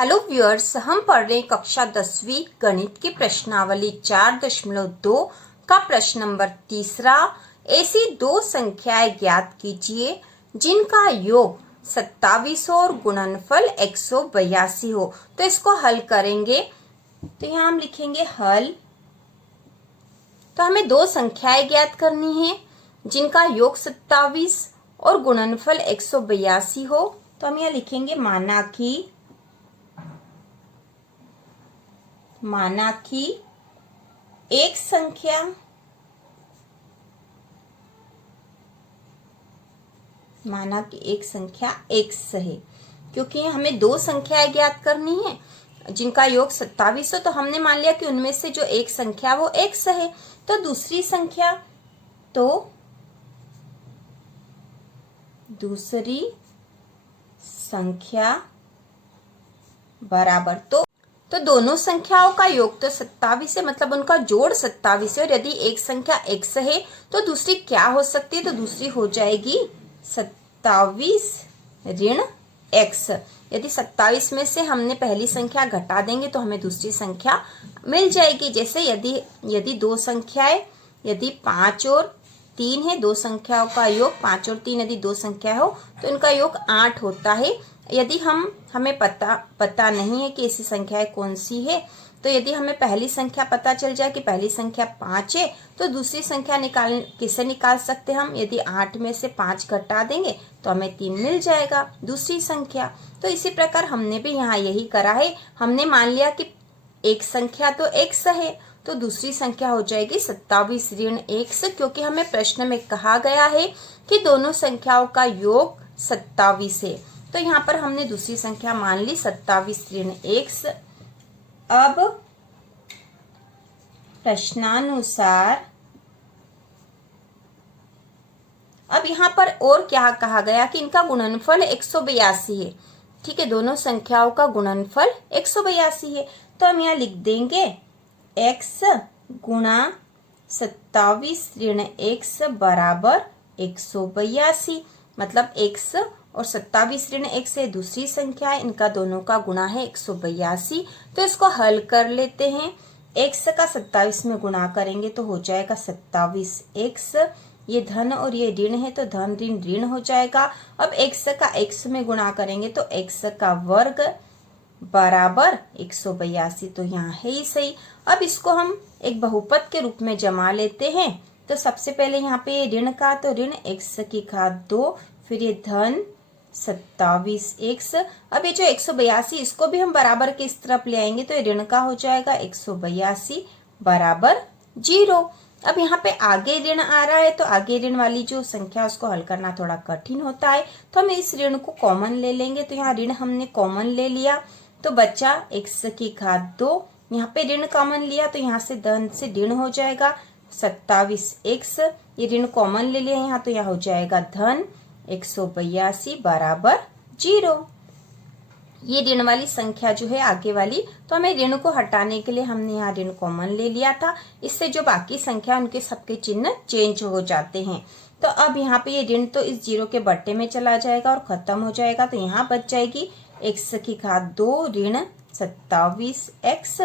Hello viewers, हम पढ़ रहे हैं कक्षा 10वीं गणित की प्रश्नावली 4.2 का प्रश्न नंबर 3। ऐसी दो संख्याएं ज्ञात कीजिए जिनका योग 27 हो और गुणनफल 182 हो। तो इसको हल करेंगे। तो यहाँ हम लिखेंगे हल। तो हमें दो संख्याएं ज्ञात करनी है जिनका योग 27 और गुणनफल 182 हो। तो हम यहाँ लिखेंगे माना कि एक संख्या x है। क्योंकि हमें दो संख्याएं ज्ञात करनी है जिनका योग 27 हो, तो हमने मान लिया कि उनमें से जो एक संख्या वो x है। तो दूसरी संख्या बराबर तो दोनों संख्याओं का योग तो 27 है, मतलब उनका जोड़ 27 है। और यदि एक संख्या x है तो दूसरी क्या हो सकती है? तो दूसरी हो जाएगी 27 ऋण x। यदि 27 में से हमने पहली संख्या घटा देंगे तो हमें दूसरी संख्या मिल जाएगी। जैसे यदि दो संख्याएं, यदि 5 और 3 है, दो संख्याओं का योग 5 और 3 यदि दो संख्या हो तो इनका योग 8 होता है। यदि हमें पता नहीं है कि ऐसी संख्या कौन सी है, तो यदि हमें पहली संख्या पता चल जाए कि पहली संख्या 5 है तो दूसरी संख्या किसे निकाल सकते हम? यदि 8 में से 5 घटा देंगे तो हमें 3 मिल जाएगा, दूसरी संख्या। तो इसी प्रकार हमने भी यहाँ यही करा है। हमने मान लिया कि एक संख्या तो x है, तो दूसरी संख्या हो जाएगी 27 ऋण x, क्योंकि हमें प्रश्न में कहा गया है कि दोनों संख्याओं का योग 27 है। तो यहाँ पर हमने दूसरी संख्या मान ली 27 ऋण x। अब प्रश्नानुसार अब यहाँ पर और क्या कहा गया कि इनका गुणनफल 182 है। ठीक है, दोनों संख्याओं का गुणनफल 182 है। तो हम यहाँ लिख देंगे x गुणा 27 ऋण x बराबर 182। मतलब x और 27 ऋण x है दूसरी संख्या है, इनका दोनों का गुणा है 182। तो इसको हल कर लेते हैं। x का 27 में गुणा करेंगे तो हो जाएगा 27x। ये धन और ये ऋण है तो धन ऋण ऋण हो जाएगा। अब x का x में गुणा करेंगे तो x का वर्ग बराबर 182। तो यहाँ है ही सही। अब इसको हम एक बहुपद के रूप में जमा लेते हैं। तो सबसे पहले यहाँ पे ऋण का, तो ऋण x की घात 2, फिर ये धन 27x। अब ये जो 182 इसको भी हम बराबर के इस तरफ ले आएंगे तो ये ऋण का हो जाएगा 182 बराबर 0। अब यहाँ पे आगे ऋण आ रहा है तो आगे ऋण वाली जो संख्या उसको हल करना थोड़ा कठिन होता है, तो हम इस ऋण को कॉमन ले लेंगे। तो यहाँ ऋण हमने कॉमन ले लिया तो बचा x की घात 2। यहाँ पे ऋण कॉमन लिया तो यहाँ से धन से ऋण हो जाएगा 27x। ये ऋण कॉमन ले लिया यहाँ, तो यहाँ हो जाएगा धन 182 बराबर 0। ये ऋण वाली संख्या जो है आगे वाली, तो हमें ऋण को हटाने के लिए हमने यहाँ ऋण कॉमन ले लिया था। इससे जो बाकी संख्या उनके सबके चिन्ह चेंज हो जाते हैं। तो अब यहाँ पे ये ऋण तो इस 0 के बट्टे में चला जाएगा और खत्म हो जाएगा। तो यहाँ बच जाएगी x की घात 2 ऋण 27x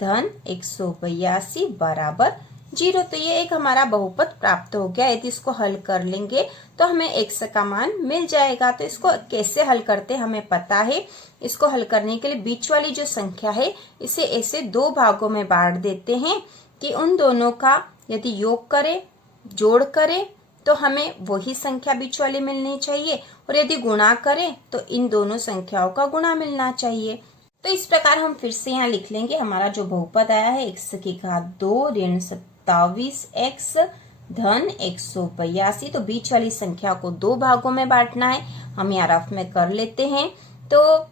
धन 182 बराबर 0। तो ये एक हमारा बहुपद प्राप्त हो गया। यदि इसको हल कर लेंगे तो हमें x का मान मिल जाएगा। तो इसको कैसे हल करते हमें पता है। इसको हल करने के लिए बीच वाली जो संख्या है इसे ऐसे दो भागों में बांट देते हैं कि उन दोनों का यदि योग करें, जोड़ करें तो हमें वही संख्या बीच वाली मिलनी चाहिए, और यदि गुणा करें तो इन दोनों संख्याओं का गुणा मिलना चाहिए। तो इस प्रकार हम फिर से यहाँ लिख लेंगे। हमारा जो बहुपद आया है x की घात 2 ऋण 27x धन 182। तो बीच वाली संख्या को दो भागों में बांटना है। हम यहाँ रफ में कर लेते हैं। तो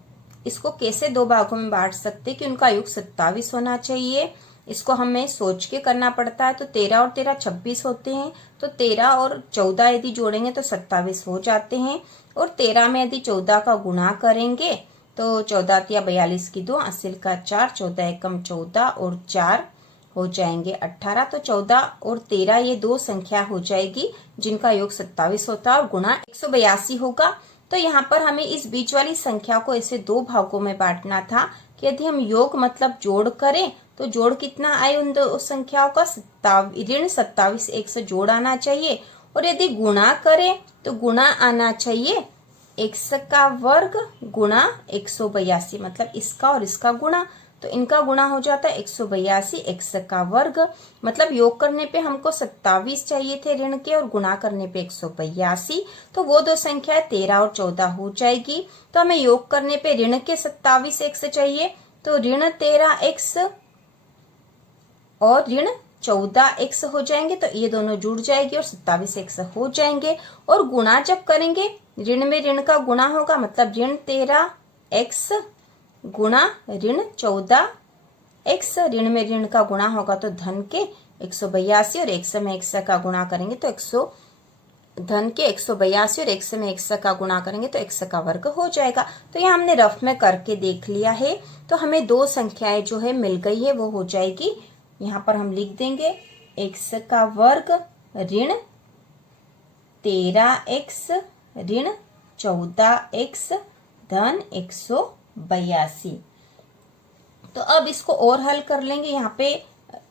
इसको कैसे दो भागों में बांट सकते कि उनका योग 27 होना चाहिए, इसको हमें सोच के करना पड़ता है। तो 13 और 13 26 होते हैं, तो 13 और 14 यदि जोड़ेंगे तो 27 हो जाते हैं। और 13 में यदि 14 का गुणा करेंगे तो 14 या 42 की 2 80 का 4 14 एकम 14 और 4 हो जाएंगे 18। तो 14 और 13 ये दो संख्या हो जाएगी जिनका योग 27 होता है और गुणा 182 होगा। तो यहाँ पर हमें इस बीच वाली संख्या को ऐसे दो भागों में बांटना था कि यदि हम योग मतलब जोड़ करें तो जोड़ कितना आए उन दो संख्याओं का, ऋण 27 x जोड़ आना चाहिए, और यदि गुणा करें तो गुणा आना चाहिए x का वर्ग गुणा 182, मतलब इसका और इसका गुणा, तो इनका गुणा हो जाता है 182 x का वर्ग, मतलब योग करने पे हमको 27 चाहिए थे ऋण के और गुणा करने पे 182, तो वो दो संख्याएं 13 और 14 हो जाएगी। तो हमें योग करने पे ऋण के 27 x चाहिए, तो ऋण 13 x और ऋण 14 x हो जाएंगे, तो ये दोनों जुड़ जाएगी और 27 x हो जाएंगे। और गुणा जब करेंगे ऋण में ऋण का गुणा होगा, मतलब ऋण 13 x गुणा ऋण 14 x, ऋण में ऋण का गुणा होगा तो धन के 182 और x में x का गुणा करेंगे तो 100, धन के 182 और x में x का गुणा करेंगे तो x का वर्ग हो जाएगा। तो यहाँ हमने रफ में करके देख लिया है, तो हमें दो संख्याएं जो है मिल गई है, वो हो जाएगी, यहाँ पर हम लिख देंगे x का वर्ग ऋण 13x ऋण 14x धन 182। तो अब इसको और हल कर लेंगे, यहाँ पे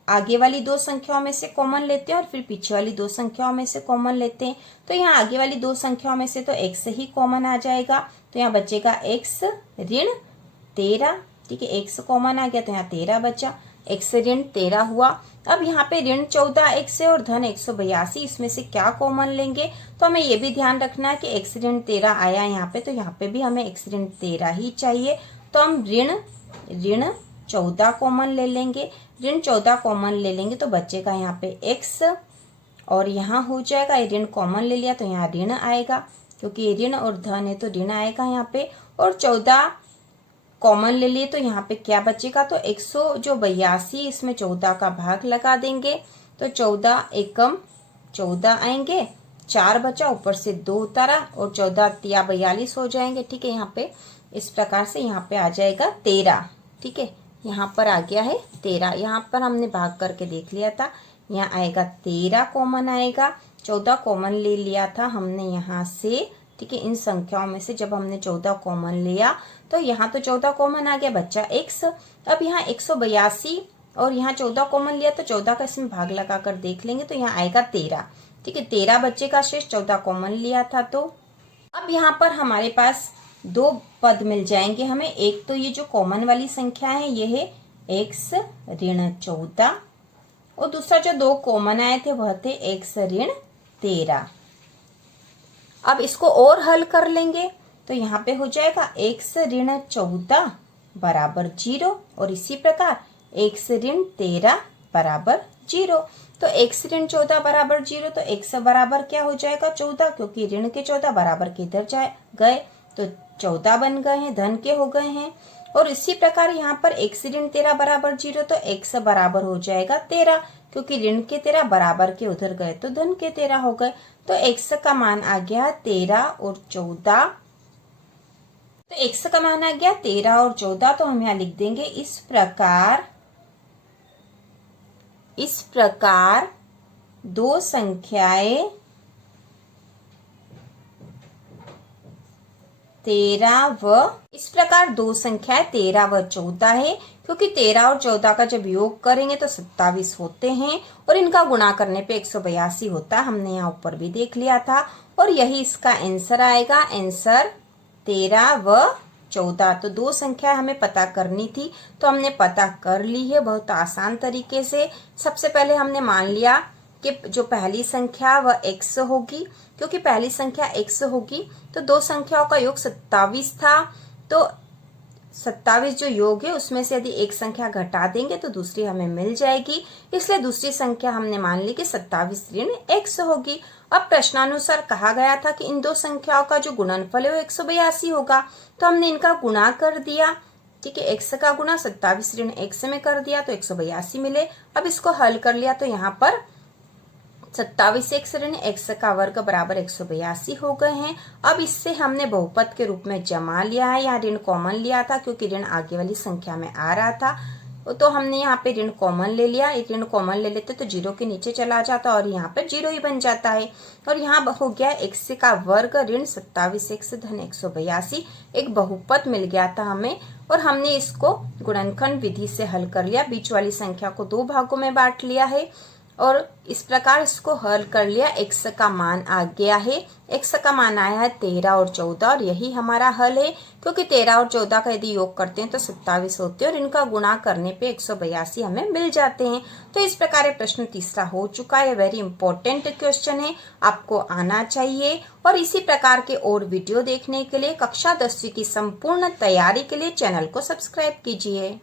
आगे वाली दो संख्याओं में से कॉमन लेते हैं और फिर पीछे वाली दो संख्याओं में से कॉमन लेते हैं। तो यहाँ आगे वाली दो संख्याओं में से तो x ही कॉमन आ जाएगा, तो यहाँ बचेगा x ऋण 13, ठीक है, x कॉमन आ गया तो यहाँ 13 बचा, x ऋण 13 हुआ। अब यहाँ पे ऋण 14 x और धन 182, इसमें से क्या कॉमन लेंगे, तो हमें ये भी ध्यान रखना है कि x ऋण 13 आया यहाँ पे, तो यहाँ पे भी हमें x ऋण 13 ही चाहिए, तो हम ऋण 14 कॉमन ले लेंगे, ऋण 14 कॉमन ले लेंगे तो बचेगा यहाँ पे x और यहाँ हो जाएगा, ये ऋण कॉमन ले लिया तो यहाँ ऋण आएगा, क्योंकि ये ऋण और धन है तो ऋण आएगा यहाँ पे, और 14 कॉमन ले लिए तो यहाँ पे क्या बचेगा, तो 182, इसमें 14 का भाग लगा देंगे तो 14 एकम 14 आएंगे, 4 बचा, ऊपर से 2 उतारा और 14 या 42 हो जाएंगे, ठीक है। यहाँ पे इस प्रकार से यहाँ पे आ जाएगा 13, ठीक है, यहाँ पर आ गया है 13, यहाँ पर हमने भाग करके देख लिया था, यहाँ आएगा 13 कॉमन आएगा, 14 कॉमन ले लिया था हमने यहाँ से, ठीक है, इन संख्याओं में से जब हमने 14 कॉमन लिया तो यहाँ तो 14 कॉमन आ गया, बच्चा x। अब यहाँ 182 और यहाँ 14 कॉमन लिया तो 14 का इसमें भाग लगा कर देख लेंगे तो यहाँ आएगा 13, ठीक है, 13 बच्चे का शेष, 14 कॉमन लिया था। तो अब यहाँ पर हमारे पास दो पद मिल जाएंगे हमें, एक तो ये जो कॉमन वाली संख्या है ये है x ऋण 14 और दूसरा जो दो कॉमन आए थे वह थे x ऋण 13। अब इसको और हल कर लेंगे तो यहाँ पे हो जाएगा x ऋण 14 बराबर 0 और इसी प्रकार x ऋण 13 बराबर 0। तो x ऋण 14 बराबर 0, तो x बराबर क्या हो जाएगा 14, क्योंकि ऋण के 14 बराबर के इधर जाए गए तो 14 बन गए हैं, धन के हो गए हैं। और इसी प्रकार यहाँ पर x ऋण 13 बराबर 0, तो x बराबर हो जाएगा 13, क्योंकि ऋण के 13 बराबर के उधर गए तो धन के 13 हो गए, तो x का मान आ गया 13 और 14। तो x का मान आ गया 13 और 14, तो हम यहाँ लिख देंगे इस प्रकार दो संख्याएं 13 व 14 है, क्योंकि 13 और 14 का जब योग करेंगे तो 27 होते हैं और इनका गुणा करने पे 182 होता है, हमने यहाँ ऊपर भी देख लिया था, और यही इसका आंसर आएगा, आंसर 13 व 14। तो दो संख्या हमें पता करनी थी तो हमने पता कर ली है बहुत आसान तरीके से। सबसे पहले हमने मान लिया कि जो पहली संख्या वह x होगी, क्योंकि पहली संख्या x होगी तो दो संख्याओं का योग 27 था, तो 27 जो योग है उसमें से यदि एक संख्या घटा देंगे तो दूसरी हमें मिल जाएगी, इसलिए दूसरी संख्या हमने मान ली कि 27 ऋण x होगी। अब प्रश्नानुसार कहा गया था कि इन दो संख्याओं का जो गुणनफल है वो 182 होगा, तो हमने इनका गुणा कर दिया, ठीक है, x का गुणा 27 ऋण x में कर दिया तो 182 मिले। अब इसको हल कर लिया तो यहाँ पर 27 x ऋण x का वर्ग बराबर 182 हो गए हैं। अब इससे हमने बहुपद के रूप में जमा लिया है, यहाँ ऋण कॉमन लिया था क्योंकि ऋण आगे वाली संख्या में आ रहा था, तो हमने यहाँ पे ऋण कॉमन ले लिया, एक ऋण कॉमन ले लेते तो 0 के नीचे चला जाता और यहाँ पे 0 ही बन जाता है। और यहाँ हो गया x का वर्ग ऋण 27x धन 182, एक बहुपद मिल गया था हमें और हमने इसको गुणनखंड विधि से हल कर लिया। बीच वाली संख्या को 2 भागों में बांट लिया है और इस प्रकार इसको हल कर लिया। x का मान आ गया है, x का मान आया है 13 और 14 और यही हमारा हल है, क्योंकि 13 और 14 का यदि योग करते हैं तो 27 होते हैं और इनका गुणा करने पे 182 हमें मिल जाते हैं। तो इस प्रकार ये प्रश्न तीसरा हो चुका है। वेरी इंपॉर्टेंट क्वेश्चन है, आपको आना चाहिए। और इसी प्रकार के और वीडियो देखने के लिए कक्षा 10वीं की संपूर्ण तैयारी के लिए चैनल को सब्सक्राइब कीजिए।